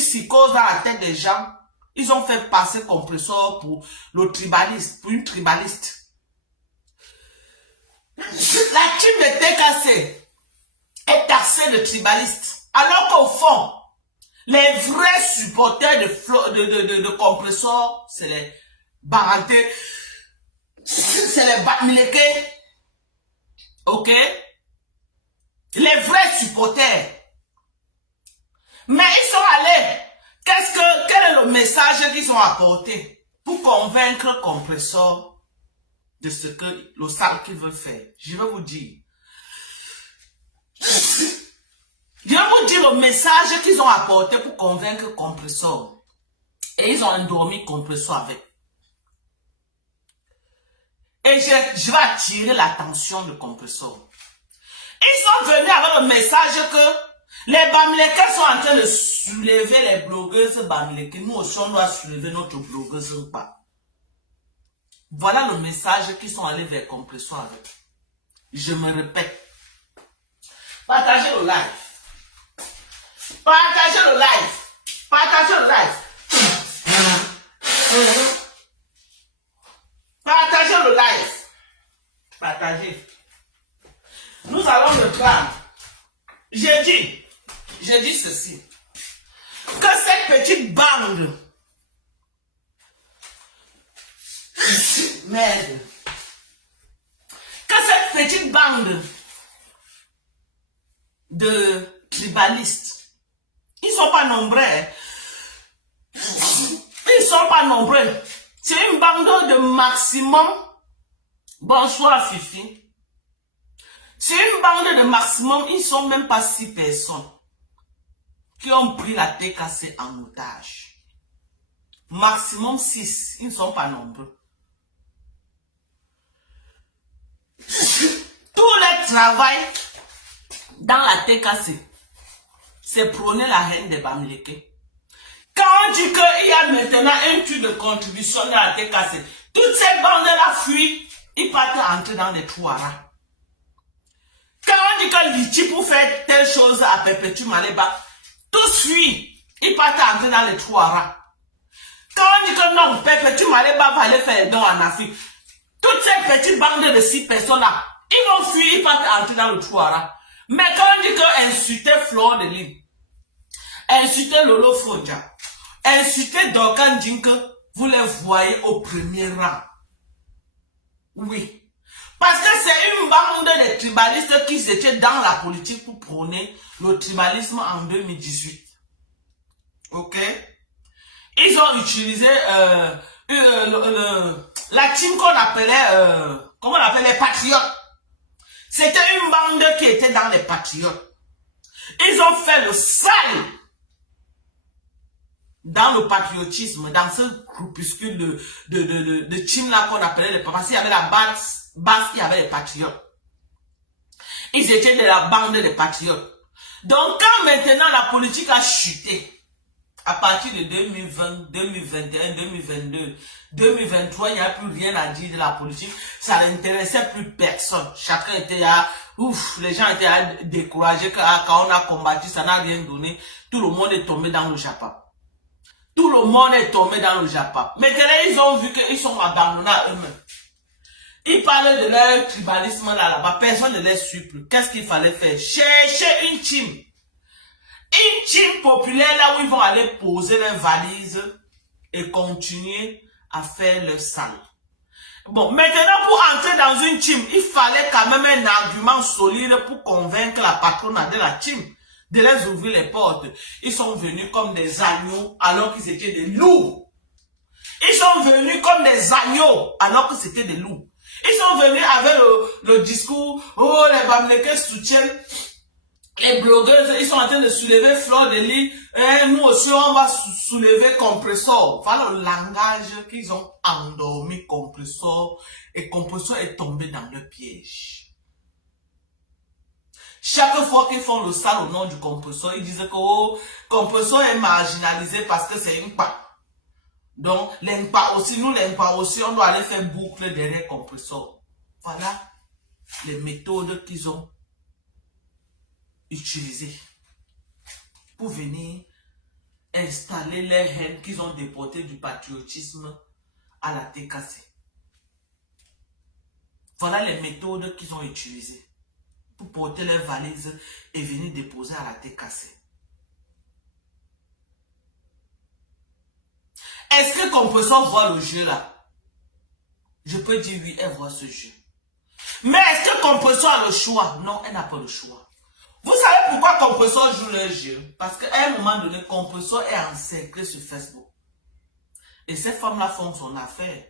psychose dans la tête des gens. Ils ont fait passer compresseur pour le tribaliste, pour une tribaliste. La team de TKC est taxée de tribaliste. Alors qu'au fond, les vrais supporters de compresseur, c'est les Baranté, c'est les Batmileke. Ok? Les vrais supporters. Mais ils sont allés. Quel est le message qu'ils ont apporté pour convaincre compresseur de ce que le sale qu'il veut faire? Je vais vous dire. Je vais vous dire le message qu'ils ont apporté pour convaincre compresseur. Et ils ont endormi compresseur avec. Et je vais attirer l'attention de compresseur. Ils sont venus avec le message que les Bamileke sont en train de soulever les blogueuses Bamileke. Nous aussi, on doit soulever notre blogueuse ou pas. Voilà le message qu'ils sont allés vers compresseur avec. Je me répète. Partagez le live. Partagez le live. Partagez le live. Partagez le live. Partagez. Nous allons le prendre. J'ai dit ceci. Que cette petite bande. Merde. Que cette petite bande de tribalistes. Ils sont pas nombreux. Ils sont pas nombreux. C'est une bande de maximum. Bonsoir Fifi. C'est une bande de maximum, ils ne sont même pas 6 personnes qui ont pris la TKC en otage. Maximum 6, ils ne sont pas nombreux. Tout le travail dans la TKC, c'est prôner la haine des Bamileke. Quand on dit qu'il y a maintenant un tube de contribution dans la TKC, toutes ces bandes-là fuient, ils partent entrer dans les trous à rats. Quand on dit que Lichi pour faire telle chose à Perpétue Maleba, tous fuient, ils partent entrer dans les trous à rats. Quand on dit que non, Perpétue Maleba va aller faire les dons en Afrique, toutes ces petites bandes de 6 personnes-là, ils vont fuir, ils partent entrer dans le trou à rats. Mais quand on dit que insulter Flore de Lille, insulter Lolo Fodja, insulter Dorkan Djinke, vous les voyez au premier rang. Oui. Parce que c'est une bande de tribalistes qui étaient dans la politique pour prôner le tribalisme en 2018. Ok? Ils ont utilisé la team qu'on appelait, comment on appelait les patriotes. C'était une bande qui était dans les patriotes. Ils ont fait le sale dans le patriotisme, dans ce groupuscule de team là qu'on appelait les papas. Il y avait la base, il y avait les patriotes. Ils étaient de la bande des patriotes. Donc quand maintenant la politique a chuté, à partir de 2020, 2021, 2022, 2023, il n'y a plus rien à dire de la politique. Ça n'intéressait plus personne. Chacun était là, ouf, les gens étaient découragés quand on a combattu, ça n'a rien donné. Tout le monde est tombé dans le Japon. Tout le monde est tombé dans le Japon. Maintenant, ils ont vu qu'ils sont abandonnés à eux-mêmes. Ils parlent de leur tribalisme là-bas. Personne ne les suit plus. Qu'est-ce qu'il fallait faire? Chercher une team. Une team populaire là où ils vont aller poser leurs valises et continuer à faire le sale. Bon, maintenant pour entrer dans une team, il fallait quand même un argument solide pour convaincre la patronne de la team de les ouvrir les portes. Ils sont venus comme des agneaux alors qu'ils étaient des loups. Ils sont venus comme des agneaux alors que c'était des loups. Ils sont venus avec le discours, oh les Bamileke soutiennent les blogueuses, ils sont en train de soulever Flore de Lille, et nous aussi on va soulever Compresseur. Voilà le langage qu'ils ont endormi Compresseur, et Compresseur est tombé dans le piège. Chaque fois qu'ils font le sale au nom du Compresseur, ils disent que oh, Compresseur est marginalisé parce que c'est une part. Donc, l'impa aussi, nous l'impa aussi, on doit aller faire boucle derrière Compresseur. Voilà les méthodes qu'ils ont utilisées pour venir installer les haines qu'ils ont déportées du patriotisme à la TKC. Voilà les méthodes qu'ils ont utilisées pour porter leurs valises et venir déposer à la TKC. Est-ce que Compressor voit le jeu là? Je peux dire oui, elle voit ce jeu. Mais est-ce que Compressor a le choix? Non, elle n'a pas le choix. Vous savez pourquoi Compressor joue le jeu? Parce qu'à un moment donné, Compressor est encerclé sur Facebook. Et ces femmes-là font son affaire.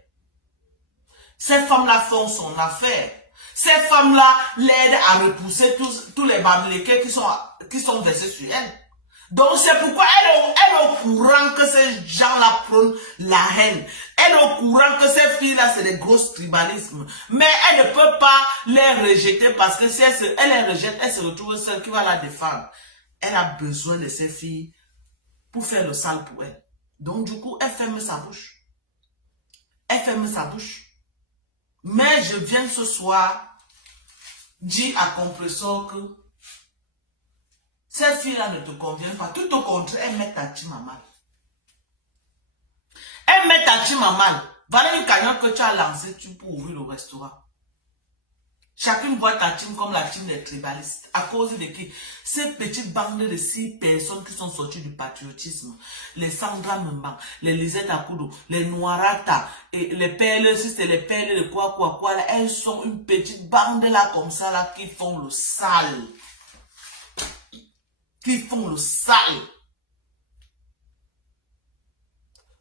Ces femmes-là font son affaire. Ces femmes-là l'aident à repousser tous les bamléqués qui sont versés sur elle. Donc c'est pourquoi elle est au courant que ces gens-là prônent la haine. Elle est au courant que ces filles-là, c'est des grosses tribalismes. Mais elle ne peut pas les rejeter parce que si elle les rejette, elle se retrouve seule qui va la défendre. Elle a besoin de ces filles pour faire le sale pour elle. Donc du coup, elle ferme sa bouche. Elle ferme sa bouche. Mais je viens ce soir dire à Compressor que ces filles-là ne te conviennent pas. Tout au contraire, elles mettent ta team à mal. Elles mettent ta team à mal. Voilà une cagnotte que tu as lancée pour ouvrir le restaurant. Chacune voit ta team comme la team des tribalistes. À cause de qui? Ces petites bandes de 6 personnes qui sont sorties du patriotisme. Les Sandra Mbang, les Lisette Akudo, les Noirata, et les PLE, si c'est les PLE de quoi, là, elles sont une petite bande là comme ça là qui font le sale. Qui font le sale.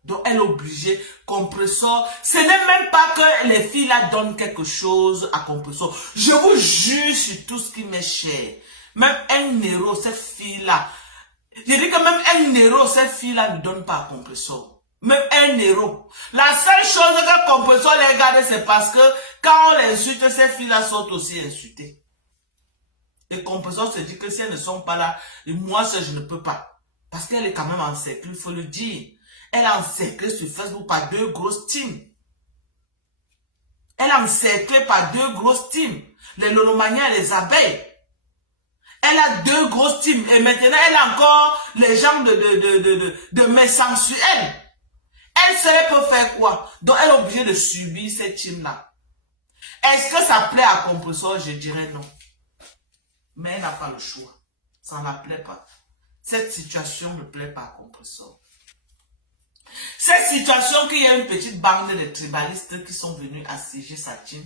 Donc elle est obligée, Compressor. Ce n'est même pas que les filles là donnent quelque chose à Compressor. Je vous jure sur tout ce qui m'est cher. Même un euro, cette fille là. Je dis que même un euro, cette fille là ne donne pas à Compressor. Même un euro. La seule chose que Compressor les garde, c'est parce que quand on l'insulte, ces filles là sont aussi insultées. Et Compressor se dit que si elles ne sont pas là, moi seul je ne peux pas. Parce qu'elle est quand même encerclée, il faut le dire. Elle est encerclée sur Facebook par 2 grosses teams. Elle est encerclée par 2 grosses teams. Les Lolomania et les abeilles. Elle a 2 grosses teams. Et maintenant, elle a encore les gens de méchants sur elle. Elle sait peut faire quoi? Donc, elle est obligée de subir cette team-là. Est-ce que ça plaît à Compressor? Je dirais non. Mais elle n'a pas le choix. Ça ne la plaît pas. Cette situation ne plaît pas à Compressor. Cette situation qu'il y a une petite bande de tribalistes qui sont venus assiéger sa team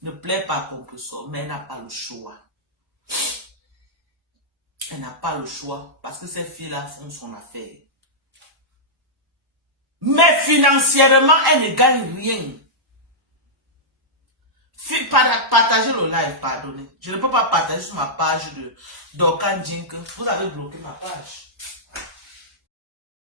ne plaît pas à Compressor, mais elle n'a pas le choix. Elle n'a pas le choix parce que ces filles-là font son affaire. Mais financièrement, elle ne gagne rien. Partagez le live, pardonnez. Je ne peux pas partager sur ma page de Dorcan Dink. Vous avez bloqué ma page.